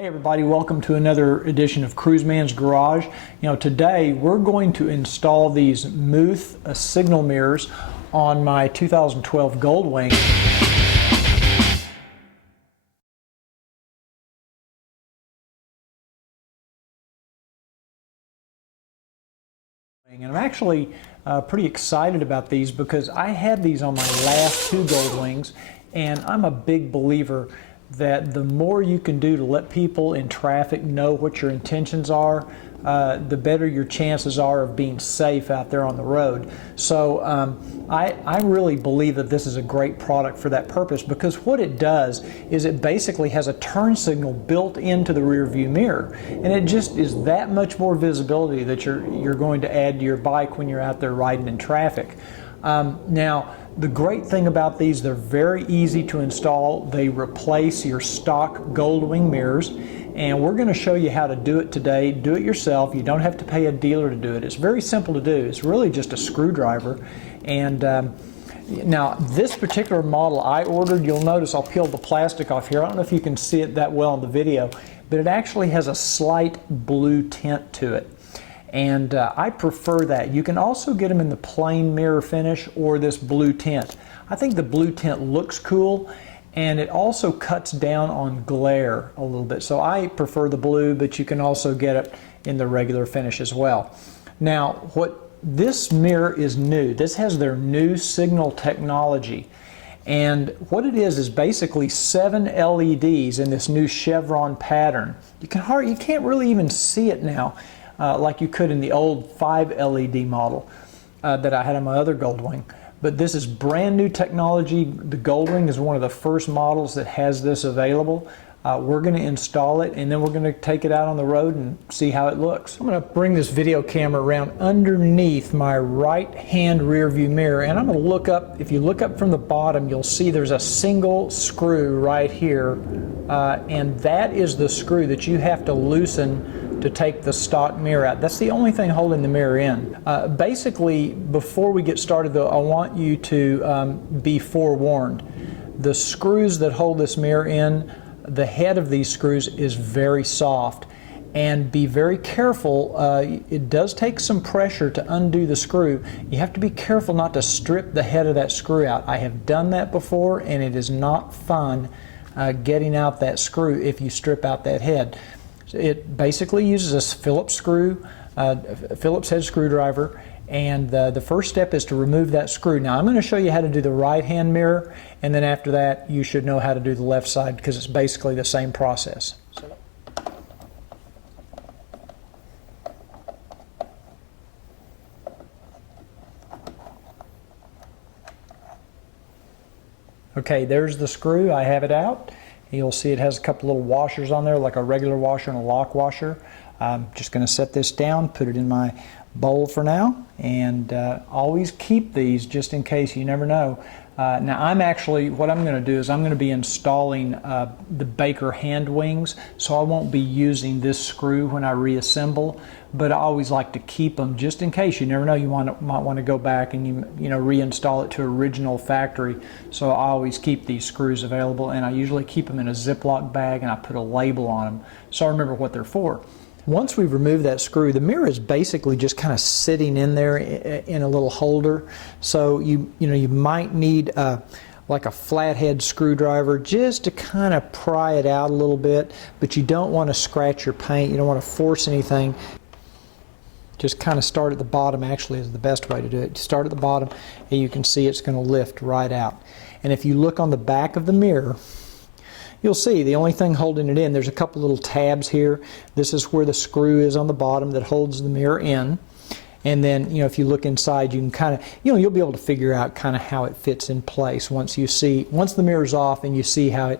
Hey everybody, welcome to another edition of Cruiseman's Garage. Today we're going to install these Muth signal mirrors on my 2012 Goldwing. And I'm actually pretty excited about these because I had these on my last two Goldwings, and I'm a big believer that the more you can do to let people in traffic know what your intentions are, the better your chances are of being safe out there on the road. So I really believe that this is a great product for that purpose, because what it does is it basically has a turn signal built into the rear view mirror, and it just is that much more visibility that you're going to add to your bike when you're out there riding in traffic. Now, the great thing about these, they're very easy to install. They replace your stock Goldwing mirrors, and we're going to show you how to do it today. Do it yourself. You don't have to pay a dealer to do it. It's very simple to do. It's really just a screwdriver. And now this particular model I ordered, you'll notice I'll peel the plastic off here. I don't know if you can see it that well in the video, but it actually has a slight blue tint to it. And I prefer that. You can also get them in the plain mirror finish or this blue tint. I think the blue tint looks cool, and it also cuts down on glare a little bit. So I prefer the blue, but you can also get it in the regular finish as well. Now, this mirror is new. This has their new signal technology. And what it is basically 7 LEDs in this new chevron pattern. You can't really even see it now. Like you could in the old 5 LED model that I had on my other Goldwing. But this is brand new technology. The Goldwing is one of the first models that has this available. We're going to install it, and then we're going to take it out on the road and see how it looks. I'm going to bring this video camera around underneath my right hand rear view mirror, and I'm going to look up. If you look up from the bottom, you'll see there's a single screw right here, and that is the screw that you have to loosen to take the stock mirror out. That's the only thing holding the mirror in. Basically, before we get started though, I want you to be forewarned. The screws that hold this mirror in, the head of these screws is very soft, and be very careful. It does take some pressure to undo the screw. You have to be careful not to strip the head of that screw out. I have done that before, and it is not fun getting out that screw if you strip out that head. It basically uses a Phillips screw, Phillips head screwdriver, and the first step is to remove that screw. Now I'm going to show you how to do the right hand mirror, and then after that you should know how to do the left side, because it's basically the same process. Okay, there's the screw. I have it out. You'll see it has a couple little washers on there, like a regular washer and a lock washer. I'm just going to set this down, put it in my bowl for now, and always keep these just in case. You never know. Now what I'm going to do is I'm going to be installing the Baker hand wings, so I won't be using this screw when I reassemble, but I always like to keep them just in case. You never know, you might want to go back and reinstall it to original factory. So I always keep these screws available, and I usually keep them in a Ziploc bag, and I put a label on them so I remember what they're for. Once we've removed that screw, the mirror is basically just kind of sitting in there in a little holder. So you might need like a flathead screwdriver just to kind of pry it out a little bit, but you don't want to scratch your paint. You don't want to force anything. Just kind of start at the bottom, actually, is the best way to do it. Start at the bottom, and you can see it's going to lift right out. And if you look on the back of the mirror, you'll see the only thing holding it in, there's a couple little tabs here. This is where the screw is on the bottom that holds the mirror in. And then, if you look inside, you can kind of, you'll be able to figure out kind of how it fits in place. Once the mirror's off and you see how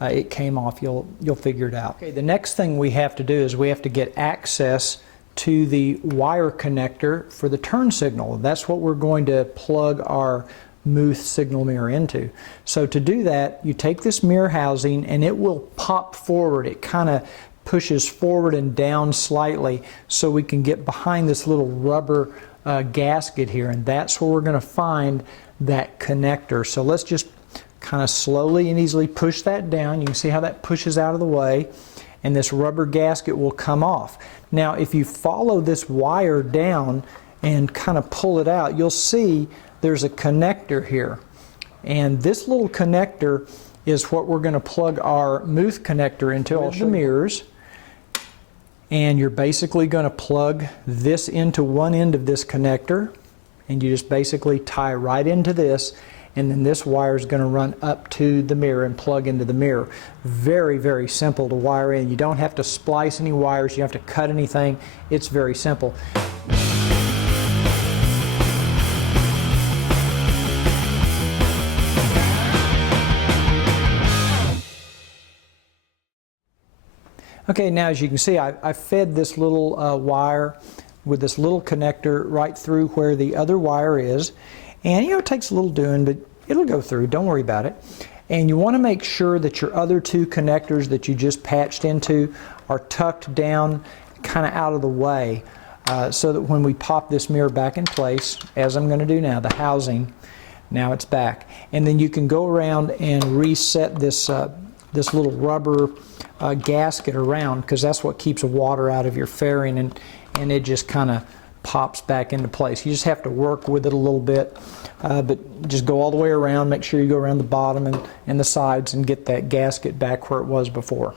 it came off, you'll figure it out. Okay, the next thing we have to do is we have to get access to the wire connector for the turn signal. That's what we're going to plug our Muth signal mirror into. So to do that, you take this mirror housing and it will pop forward. It kind of pushes forward and down slightly so we can get behind this little rubber gasket here, and that's where we're going to find that connector. So let's just kind of slowly and easily push that down. You can see how that pushes out of the way, and this rubber gasket will come off. Now if you follow this wire down and kind of pull it out, you'll see there's a connector here. And this little connector is what we're going to plug our Muth connector into with the mirrors. And you're basically going to plug this into one end of this connector, and you just basically tie right into this, and then this wire is going to run up to the mirror and plug into the mirror. Very, very simple to wire in. You don't have to splice any wires, you don't have to cut anything. It's very simple. Okay, now as you can see, I fed this little wire with this little connector right through where the other wire is. And it takes a little doing, but it'll go through, don't worry about it. And you want to make sure that your other two connectors that you just patched into are tucked down kind of out of the way, so that when we pop this mirror back in place, as I'm going to do now, the housing, now it's back. And then you can go around and reset this, this little rubber gasket around, because that's what keeps water out of your fairing, and it just kind of pops back into place. You just have to work with it a little bit, but just go all the way around, make sure you go around the bottom and the sides and get that gasket back where it was before.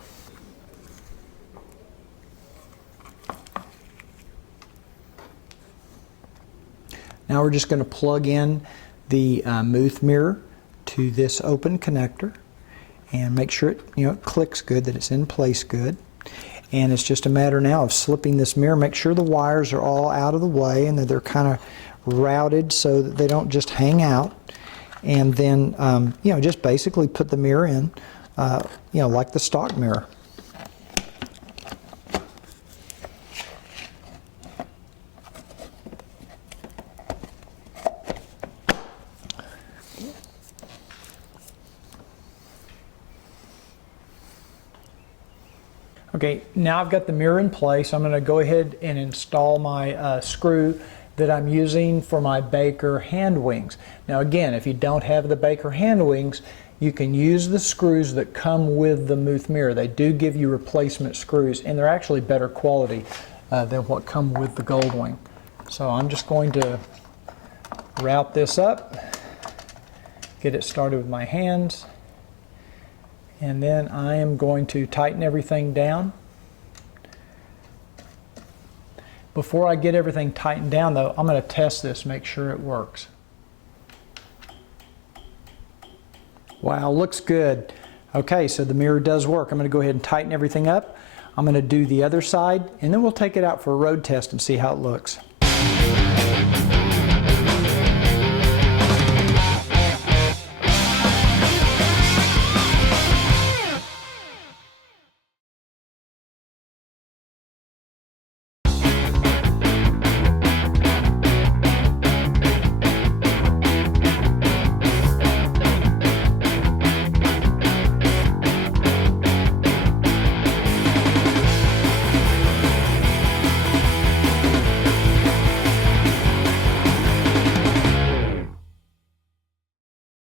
Now we're just going to plug in the Muth mirror to this open connector and make sure it, it clicks good, that it's in place good. And it's just a matter now of slipping this mirror. Make sure the wires are all out of the way and that they're kind of routed so that they don't just hang out. And then, just basically put the mirror in, like the stock mirror. Okay, now I've got the mirror in place. I'm going to go ahead and install my screw that I'm using for my Baker hand wings. Now again, if you don't have the Baker hand wings, you can use the screws that come with the Muth mirror. They do give you replacement screws, and they're actually better quality than what come with the Goldwing. So I'm just going to route this up, get it started with my hands, and then I am going to tighten everything down. Before I get everything tightened down though, I'm going to test this, make sure it works. Wow, looks good. Okay, so the mirror does work. I'm going to go ahead and tighten everything up. I'm going to do the other side, and then we'll take it out for a road test and see how it looks.